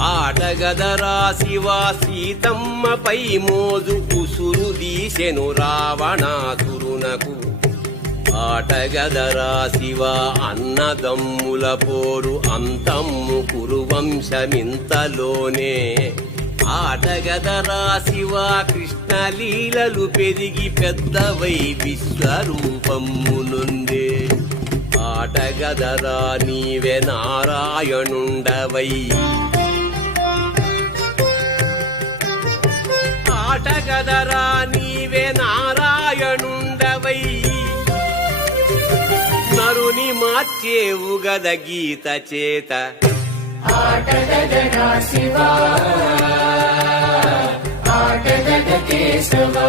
ఆటగదరా శివా సీతమ్మపై మోజు కుసురు దీసెను రావణాసురునకు. ఆటగదరా శివా అన్నదమ్ముల పోరు అంతమ్ము కురువంశమింతలోనే. ఆటగదరా శివా కృష్ణలీలలు పెరిగి పెద్దవై విశ్వరూపమ్మునుందే. ఆటగదరా నీవే నారాయణుండవై. ఆటగదరా నీవే నారాయణుండవై. నరుని మార్చేవు గద గీత చేత. ఆటగదరా శివా ఆటగద కేశవా.